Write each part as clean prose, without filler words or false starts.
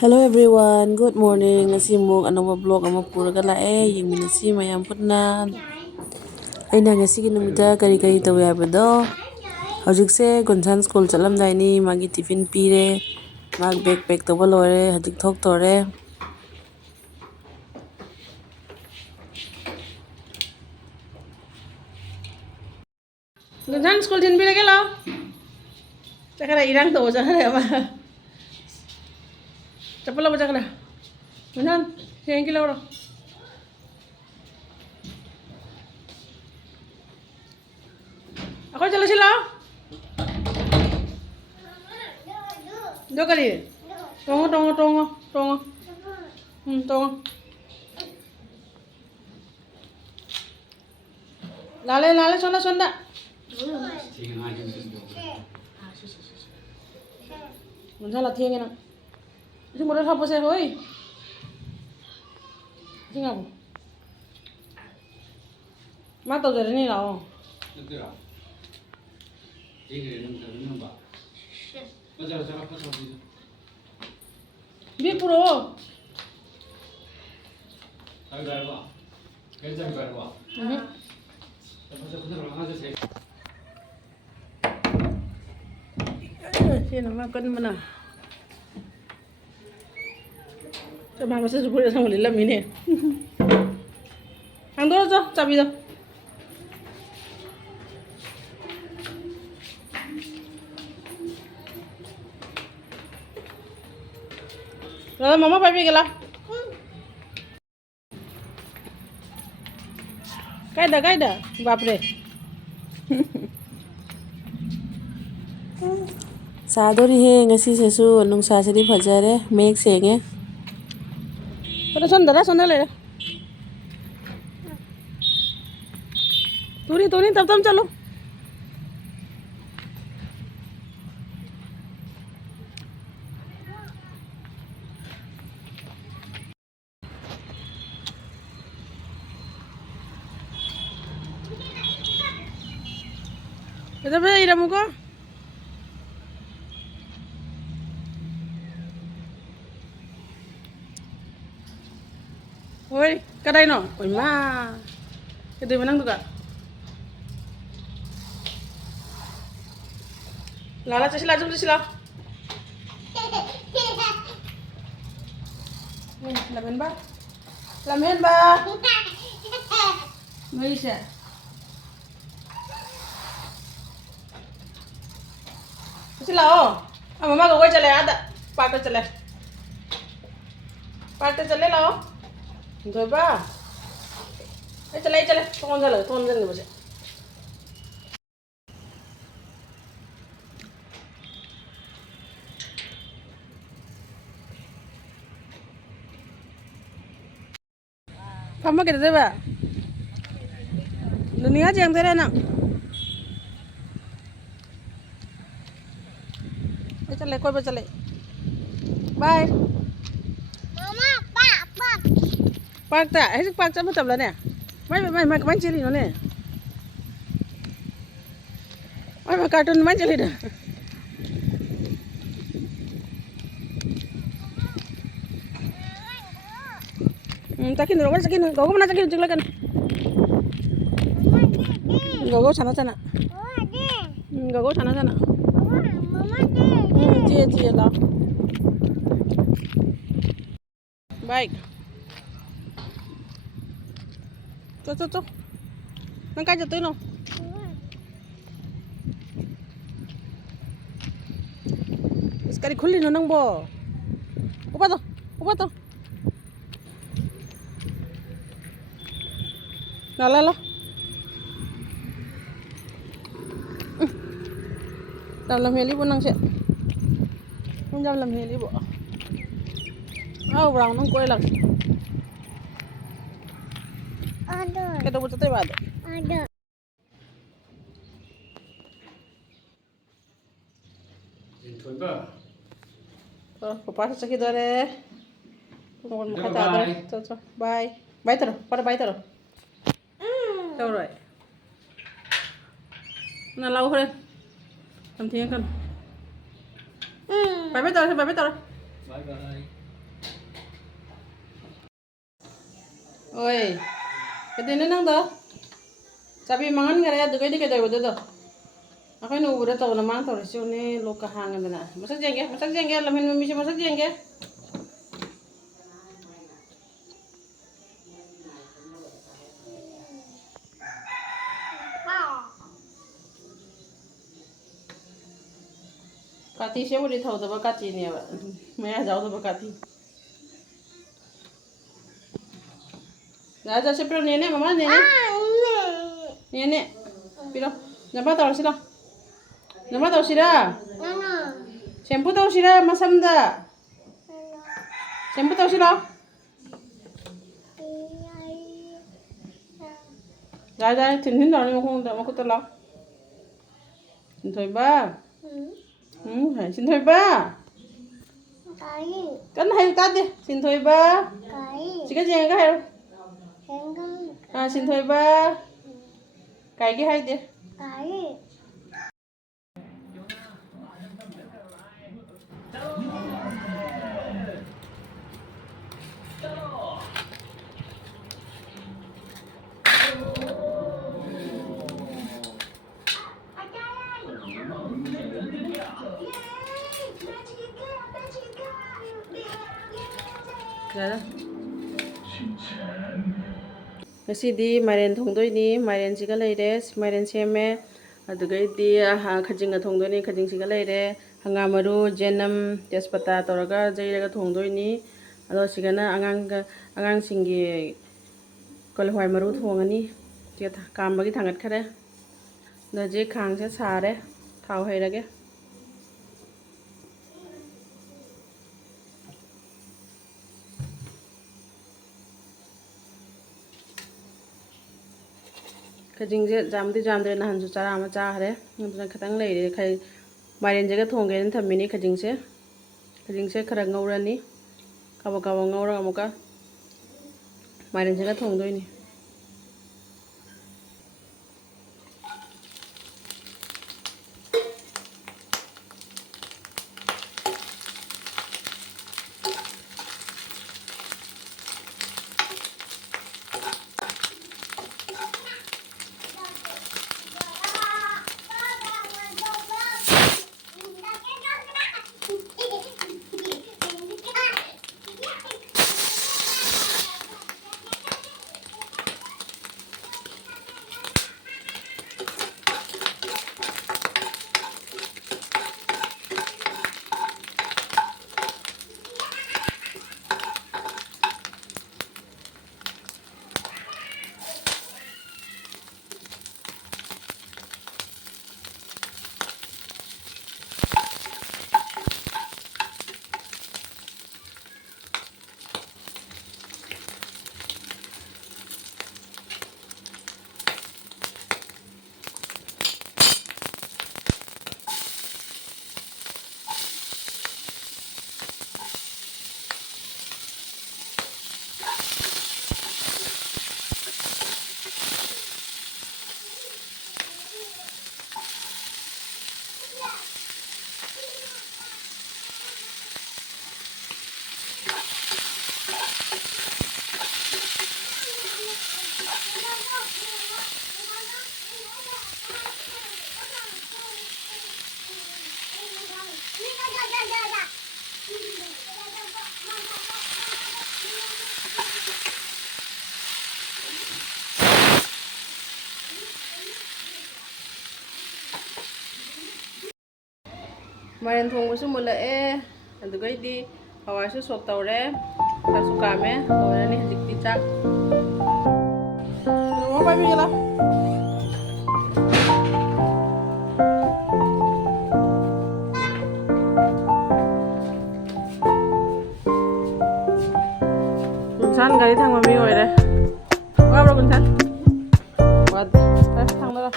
Hello everyone, good morning. Ngasi mong anong vlog ama puraga lae yingminasi mayam putna. Aina ngasi ki numida kari tawi habado. Hojikse Gonsan school chalamdaini magi tiffin pire. Mag backpack to bolore hojik thok tore. Gonsan school tin pire kelo. Cakara irang to cakara apa. Cepet lah cakara. Gonsan, siang kilo ro. Ako chalo sila. Do kali. Tongo. Tongo. Lale sonda. Gonsan lah tiang na. Itu modal apa sih hoi? Singa bu. Mata udah ni lah. Bi puro. Sini makan mana? Coba masih sepuluh sama lila ini. Ang dulu tuh, cabai tuh. Lalu mama papi gila. Kaida, bapre. Sadori he ngasi sesu anong sasari fajare make senge. Pada sonda le. Turi tam chalo. Kita beli iramu ko. Oi, kadai no. Oi ma. Itu menang tuh kak. Lala sila. Lamen ba. Maisha. Sila oh. Mama को कोई चले आधा part चले लाओ धोबा चले कौन जल बजे Kamu kita coba dunia aja yang terenak चले कोई पे चले बाय पार्क ता ऐसे पार्क चा मतलब ने मैं कमान चली नो ने मैं कार्टून में चली दा takin ro sakin gogo mana sakin jengla kan gogo sana gogo sana Cie lah. Baik. Tuh. Nangka jatuh no. Sekali khulli no nang bo. Upa to. Lala. Dalam heli pun nang siya. Jam làm heli bộ. Brown nó quay lần. Cái đâu có tay vào. shinthoiba. Papa sakit dore. Mau makan dore. Cho. Bye. Bye terus. Pada bye terus. Đâu rồi. Nó lâu hơn. Làm thiên con. Bye bye tao. Bye bye. Oi, kedene nang do. Sabi mangan ngare adu kay di kay do. Ako ino ura tao naman tao resyo ni loka hangan na. Masak jengge, lamin mimi siya masak jengge. Kati siya ulit tao ba kati niya ba? Maya jauh ba kati. Gaja siya pero nene mama nene. Nene. Pero nampak tao sila. Nampak tao sila. Shampoo tao sila masamda. Shampoo tao sila. Gaja tin tao ni mo ko tala. Shinthoiba. Shinthoiba. Kan hay tadi shinthoiba. Chika jenga hay. Shinthoiba. Cái hay đi. Ngasidi mairen thongdoini mairen siga leire mairen seme adugaidi khajinga thongdoini khajing siga leire hangamaru jenam tespata toraga jairaga thongdoini ado sigana angang singi kolhwai maru thongani siga kambagi thangat khare daji khang se sare thau hairage khajingje jamdre nahan su chara ama cha hare ngudna khatang leire khai mairen jaga thongge ni thamini khajingse khara ngaurani kaba ngaura amuka mairen jaga thongdoini mairen thongbusu mulae adugaidi hawaisu sok tawre kasu kame loirani hajikti chak mo pai mi la Kunsan gari thang mami oire ngabro kunsan wad thang la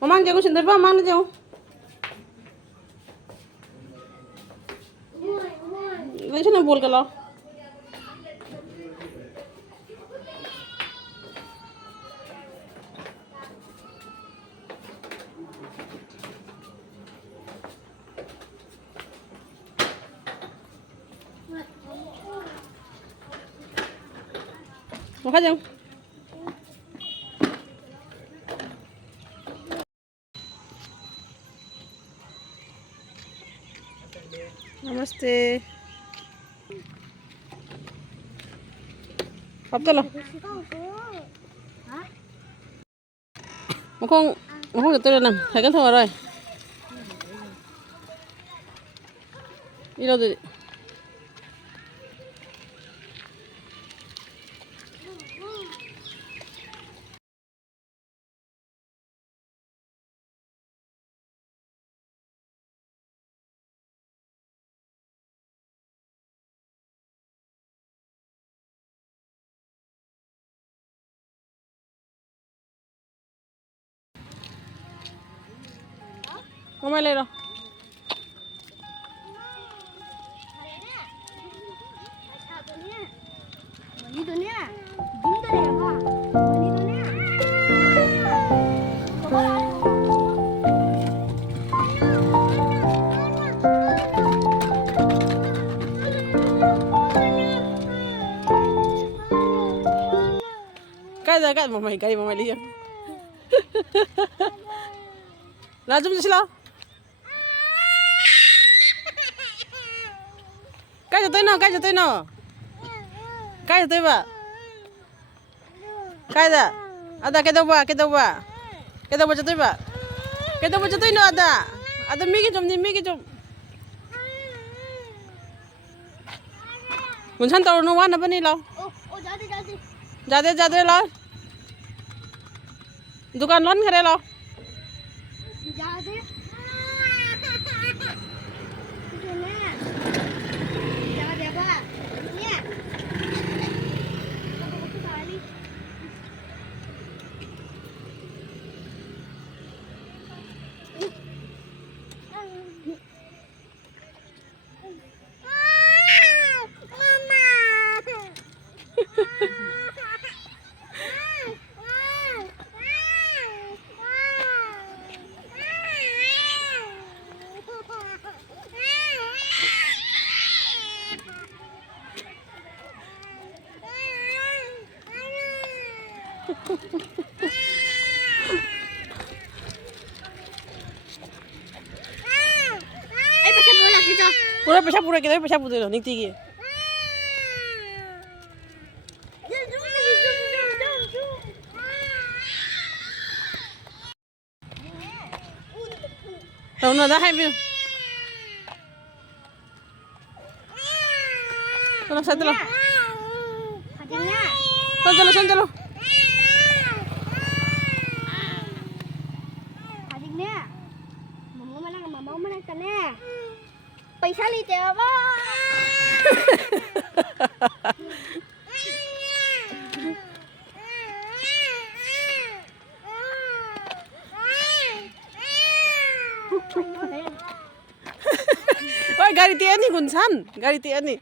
mamang jago Shinthoiba mang na jago Lekin na bol ka la Makanya. Namaste. Apa lo? Makong jatuh dah nang. Hai kan thua rồi. Đi đâu rồi? Mama lên rồi. Cái mama đi. Là chúng ta lo. Cái cho tôi nó. Cái cho tôi bà. Cái đó. Ada cái đâu bà. Cái đâu cho tôi bà. Cái đâu cho tôi nó ada. Ada mi cái chum. Muốn chăn tàu nó quan nó bên đi lo. जा दे लो दुकान बंद करे लो पूरा पैसा पूरे लो निकती की तो ना दा है भी चलो साथ चलो चलो पैसा लेते हैं बाबा Oi गाड़ी tian ni Gunsan गाड़ी tian ni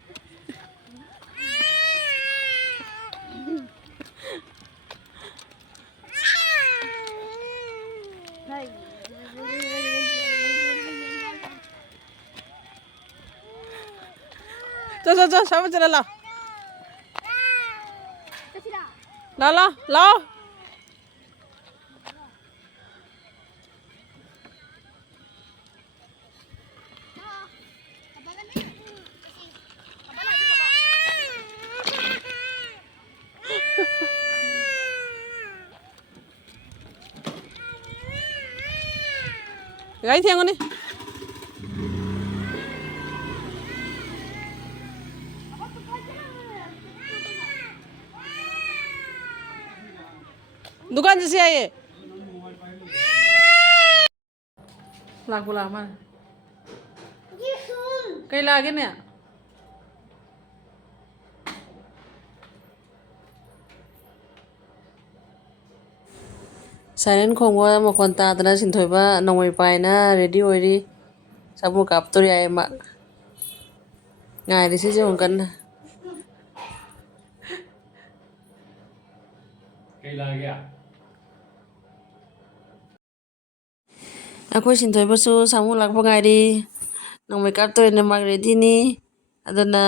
चल सब चला ला गाड़ी थियांग ni दुकान से आए लाग बोला मन कई लागे ने साइलेंट खोंगवा मखन तादना shinthoiba नंगै पाइना रेडी ओइरी सामु कापतोरी आइ मा ngai ri se jong kan Cây la kìa. akoi shinthoiba su samu lakpa ngai ri nongmai kaptori na mag ready ni adana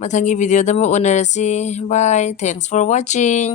ꯃꯊꯪꯒꯤ ꯚꯤꯗꯤꯑꯣꯗ ꯑꯃꯨꯛ ꯎꯅꯔꯁꯤ ꯕꯥꯏ ꯊꯦꯡꯛꯁ ꯐꯣꯔ ꯋꯥꯆꯤꯡ